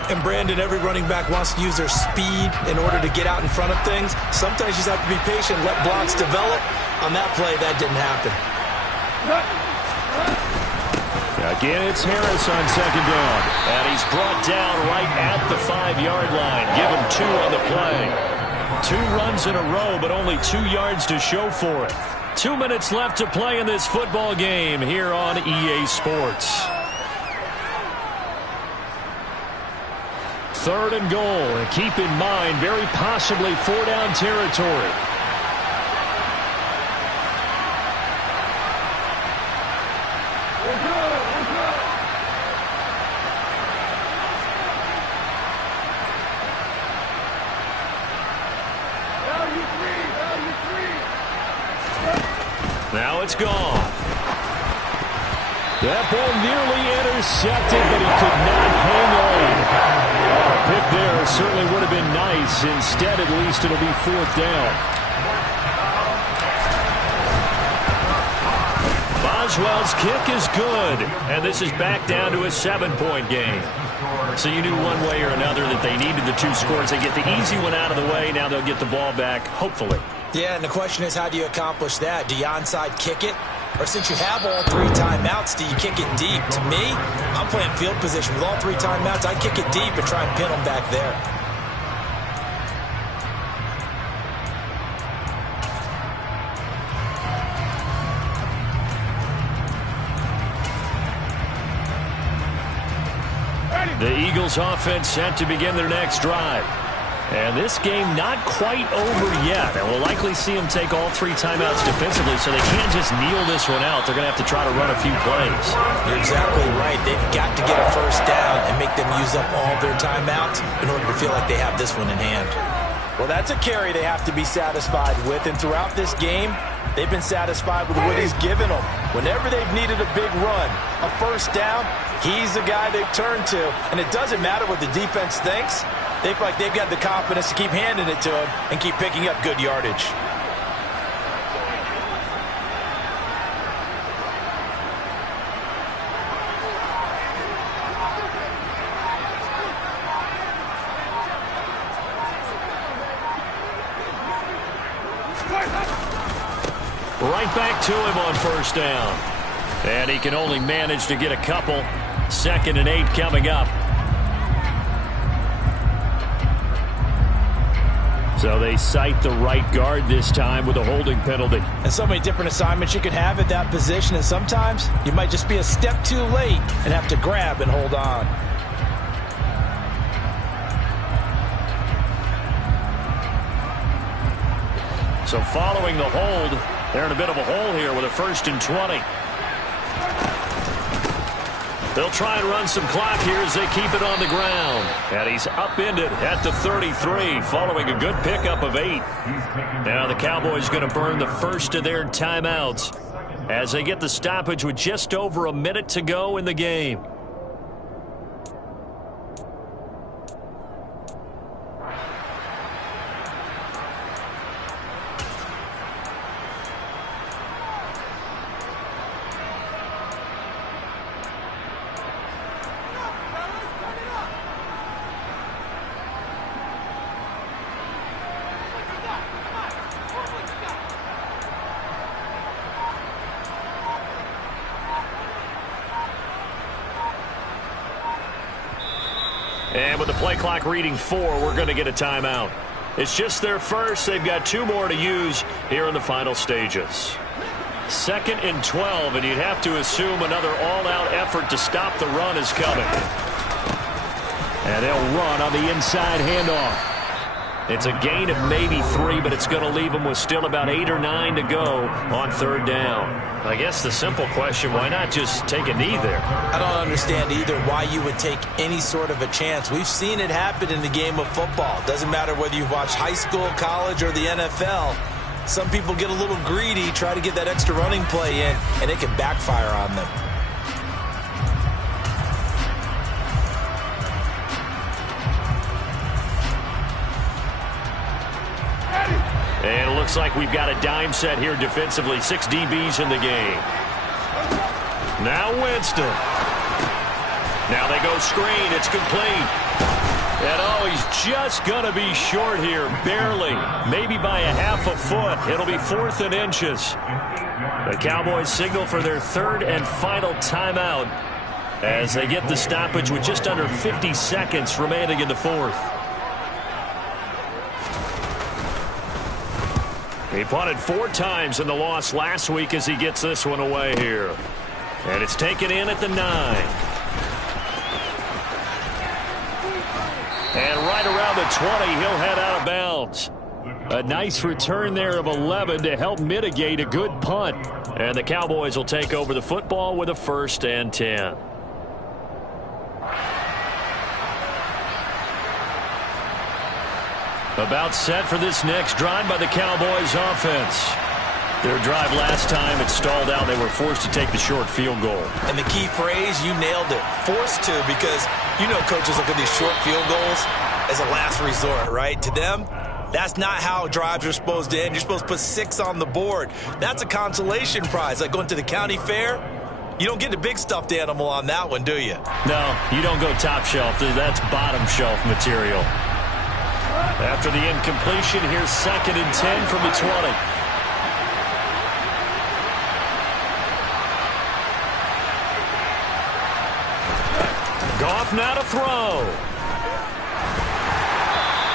And, Brandon, every running back wants to use their speed in order to get out in front of things. Sometimes you just have to be patient, let blocks develop. On that play, that didn't happen. Again, it's Harris on 2nd down. And he's brought down right at the 5-yard line. Give him 2 on the play. 2 runs in a row, but only 2 yards to show for it. 2 minutes left to play in this football game here on EA Sports. 3rd and goal. And keep in mind, very possibly 4-down territory. Now it's gone. That ball nearly intercepted, but he could not hang on. A pick there certainly would have been nice. Instead, at least, it'll be 4th down. Boswell's kick is good, and this is back down to a 7-point game. So you knew one way or another that they needed the 2 scores. They get the easy one out of the way. Now they'll get the ball back, hopefully. Yeah, and the question is, how do you accomplish that? Do you onside kick it? Or since you have all 3 timeouts, do you kick it deep? To me, I'm playing field position with all 3 timeouts. I kick it deep and try and pin them back there. The Eagles offense set to begin their next drive. And this game not quite over yet. And we'll likely see them take all 3 timeouts defensively, so they can't just kneel this one out. They're going to have to try to run a few plays. You're exactly right. They've got to get a first down and make them use up all their timeouts in order to feel like they have this one in hand. Well, that's a carry they have to be satisfied with. And throughout this game, they've been satisfied with what he's given them. Whenever they've needed a big run, a first down, he's the guy they've turned to. And it doesn't matter what the defense thinks. They feel like they've got the confidence to keep handing it to him and keep picking up good yardage. Right back to him on first down. And he can only manage to get a couple. 2nd and 8 coming up. So they cite the right guard this time with a holding penalty. And so many different assignments you could have at that position, and sometimes you might just be a step too late and have to grab and hold on. So following the hold, they're in a bit of a hole here with a 1st and 20. They'll try and run some clock here as they keep it on the ground. And he's upended at the 33 following a good pickup of 8. Now the Cowboys going to burn the first of their timeouts as they get the stoppage with just over a minute to go in the game. And with the play clock reading 4, we're going to get a timeout. It's just their first. They've got 2 more to use here in the final stages. 2nd and 12, and you'd have to assume another all-out effort to stop the run is coming. And they'll run on the inside handoff. It's a gain of maybe 3, but it's going to leave them with still about 8 or 9 to go on 3rd down. I guess the simple question, why not just take a knee there? I don't understand either why you would take any sort of a chance. We've seen it happen in the game of football. Doesn't matter whether you've watched high school, college, or the NFL. Some people get a little greedy, try to get that extra running play in, and it can backfire on them. And it looks like we've got a dime set here defensively. 6 DBs in the game. Now Winston. Now they go screen. It's complete. And oh, he's just going to be short here. Barely. Maybe by a half a foot. It'll be 4th and inches. The Cowboys signal for their 3rd and final timeout as they get the stoppage with just under 50 seconds remaining in the 4th. He punted 4 times in the loss last week as he gets this one away here. And it's taken in at the 9. And right around the 20, he'll head out of bounds. A nice return there of 11 to help mitigate a good punt. And the Cowboys will take over the football with a 1st and 10. About set for this next drive by the Cowboys offense. Their drive last time, it stalled out. They were forced to take the short field goal. And the key phrase, you nailed it. Forced to, because you know coaches look at these short field goals as a last resort, right? To them, that's not how drives are supposed to end. You're supposed to put 6 on the board. That's a consolation prize. Like going to the county fair, you don't get the big stuffed animal on that one, do you? No, you don't go top shelf. That's bottom shelf material. After the incompletion, here's 2nd and 10 from the 20. Goff now to throw.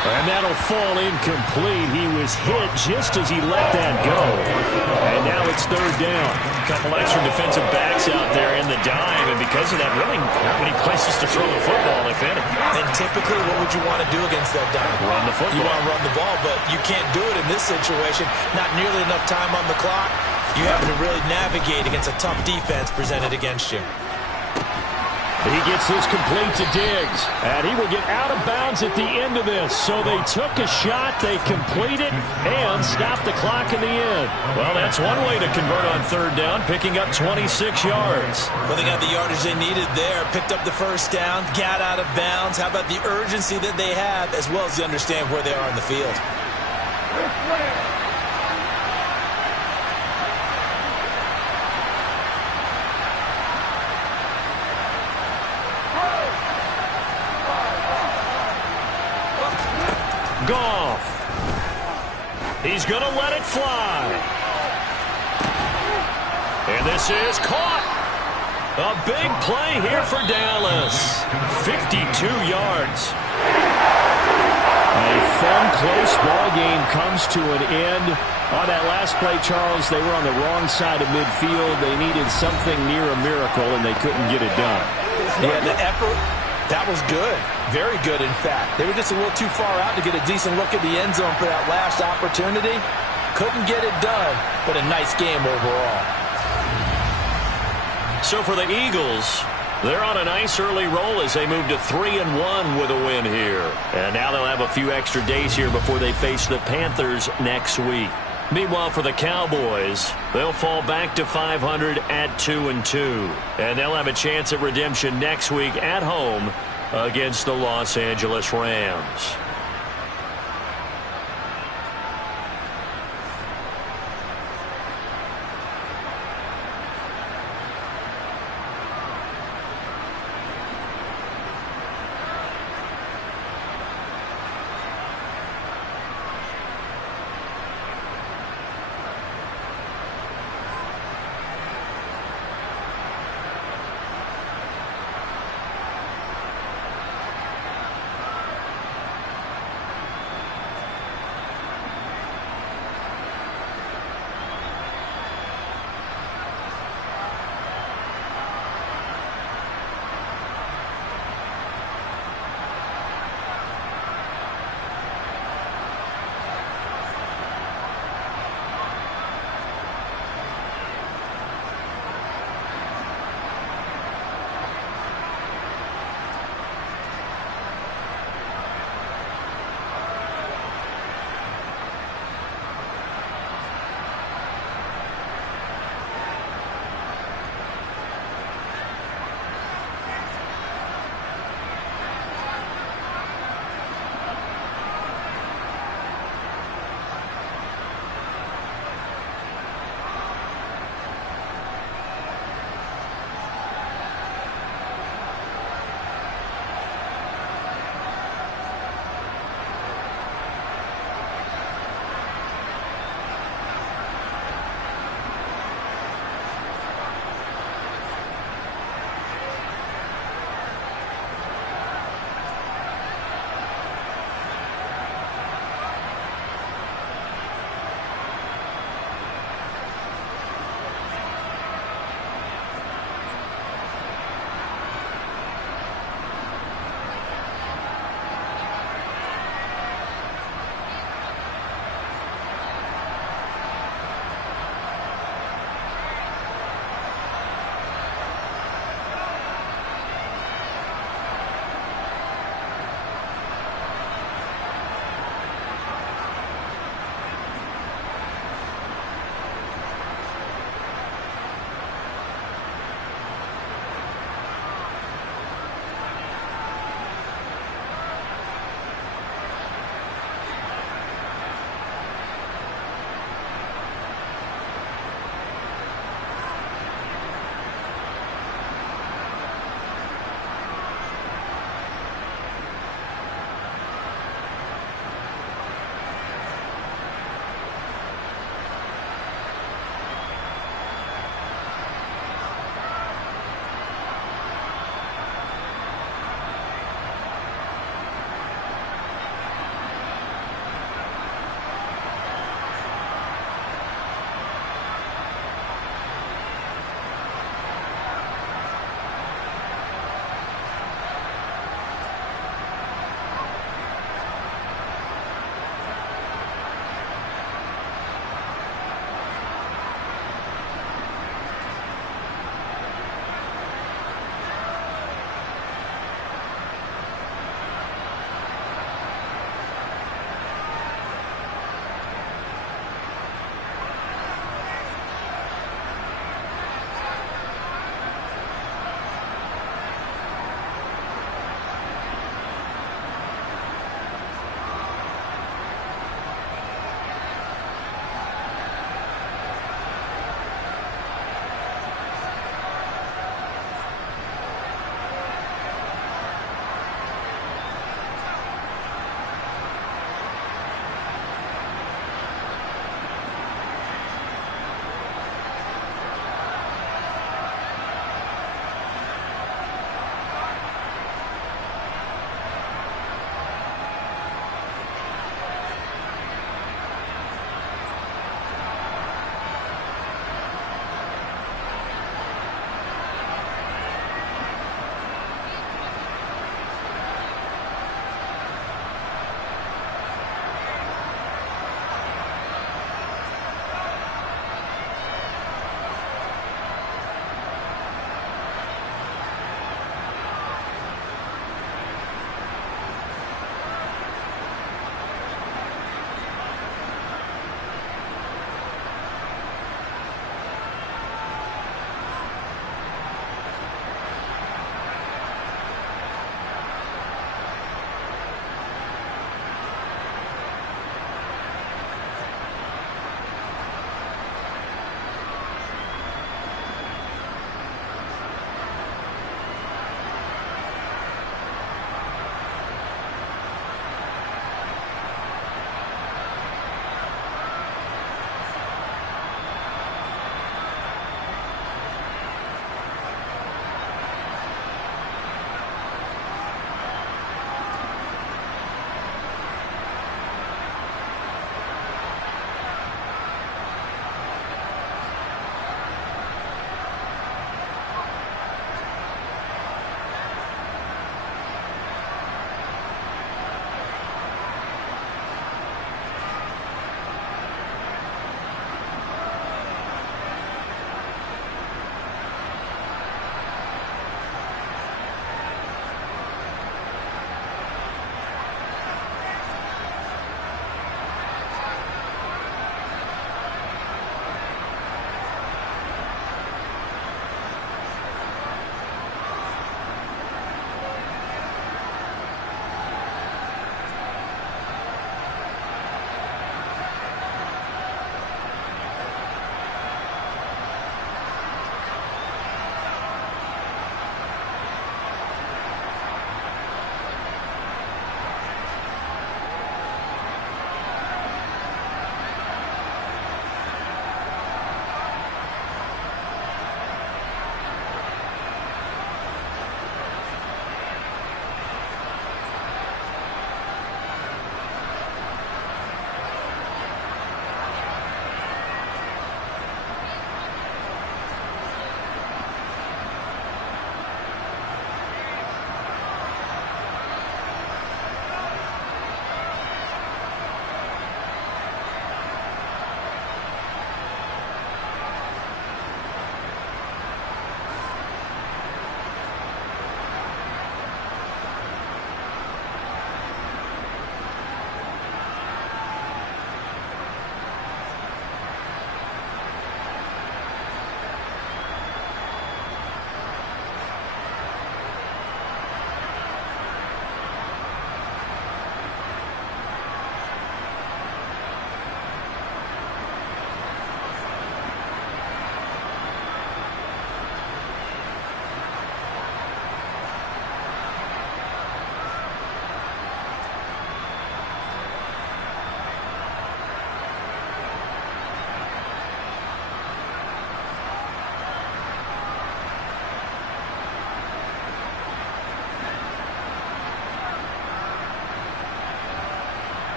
And that'll fall incomplete. He was hit just as he let that go. And now it's 3rd down. A couple extra defensive backs out there in the dime, and because of that, really not many places to throw the football, if any. And typically, what would you want to do against that dime? Run the football. You want to run the ball, but you can't do it in this situation. Not nearly enough time on the clock. You have to really navigate against a tough defense presented against you. He gets this complete to Diggs, and he will get out of bounds at the end of this. So they took a shot, they complete it, and stop the clock in the end. Well, that's one way to convert on 3rd down, picking up 26 yards. Well, they got the yardage they needed there, picked up the 1st down, got out of bounds. How about the urgency that they have, as well as they understand where they are in the field? Goff. He's going to let it fly. And this is caught. A big play here for Dallas. 52 yards. A fun, close ball game comes to an end. On that last play, Charles, they were on the wrong side of midfield. They needed something near a miracle, and they couldn't get it done. Yeah, the effort, that was good. Very good, in fact. They were just a little too far out to get a decent look at the end zone for that last opportunity. Couldn't get it done, but a nice game overall. So for the Eagles, they're on a nice early roll as they move to 3-1 with a win here. And now they'll have a few extra days here before they face the Panthers next week. Meanwhile, for the Cowboys, they'll fall back to 500 at 2-2. And they'll have a chance at redemption next week at home against the Los Angeles Rams.